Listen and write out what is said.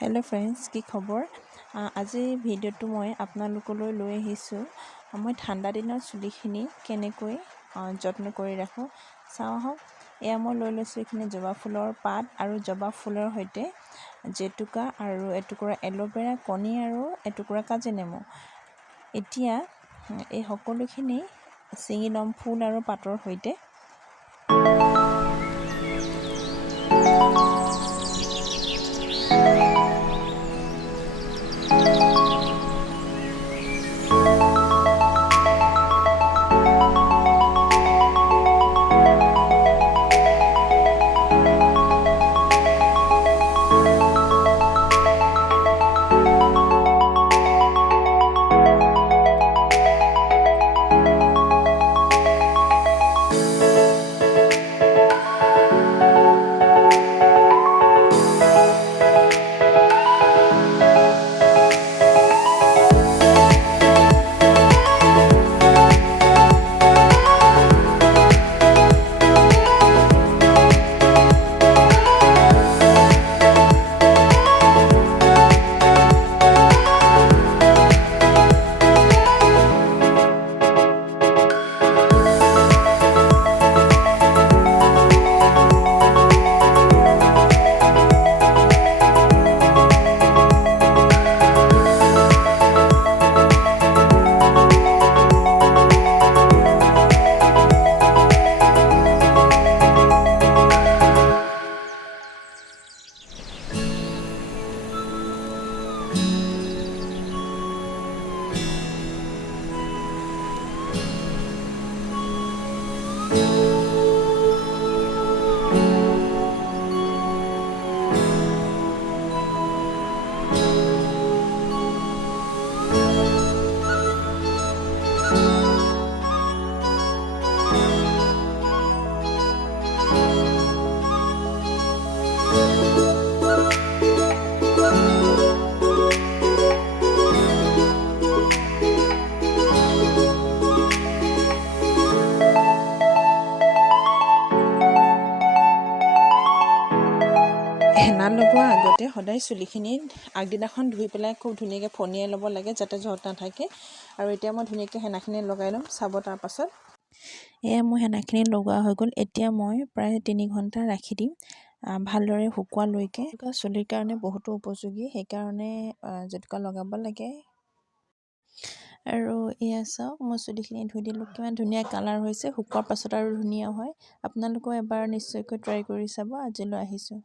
Hello' friends, কি খবৰ? আজি ভিডিঅ'টো মই আপোনালোকলৈ লৈ আহিছোঁ। মই ঠাণ্ডা দিনৰ চুলিখিনি কেনেকৈ যত্ন কৰি ৰাখোঁ চাওঁ আহক। এয়া মই লৈ লৈছোঁ এইখিনি জবা ফুলৰ পাত আৰু জবা ফুলৰ সৈতে জেতুকা আৰু এটুকুৰা এল'ভেৰা, কণী আৰু এটুকুৰা কাজি নেমু। এতিয়া এই সকলোখিনি ছিঙি ল'ম ফুল আৰু পাতৰ সৈতে। হেনা লগোৱাৰ আগতে সদায় চুলিখিনি আগদিনাখন ধুই পেলাই খুব ধুনীয়াকৈ ফণিয়াই ল'ব লাগে যাতে জট নাথাকে। আৰু এতিয়া মই ধুনীয়াকৈ হেনাখিনি লগাই ল'ম চাব। তাৰ পাছত এয়া মোৰ হেনাখিনি লগোৱা হৈ গ'ল। এতিয়া মই প্ৰায় 3 ঘণ্টা ৰাখি দিম ভালদৰে শুকোৱালৈকে। চুলিৰ কাৰণে বহুতো উপযোগী, সেইকাৰণে জেতুকা লগাব লাগে। আৰু এয়া চাওক, মই চুলিখিনি ধুই দিলোঁ, কিমান ধুনীয়া কালাৰ হৈছে। শুকোৱাৰ পাছত আৰু ধুনীয়া হয়। আপোনালোকেও এবাৰ নিশ্চয়কৈ ট্ৰাই কৰি চাব। আজিলৈ আহিছোঁ।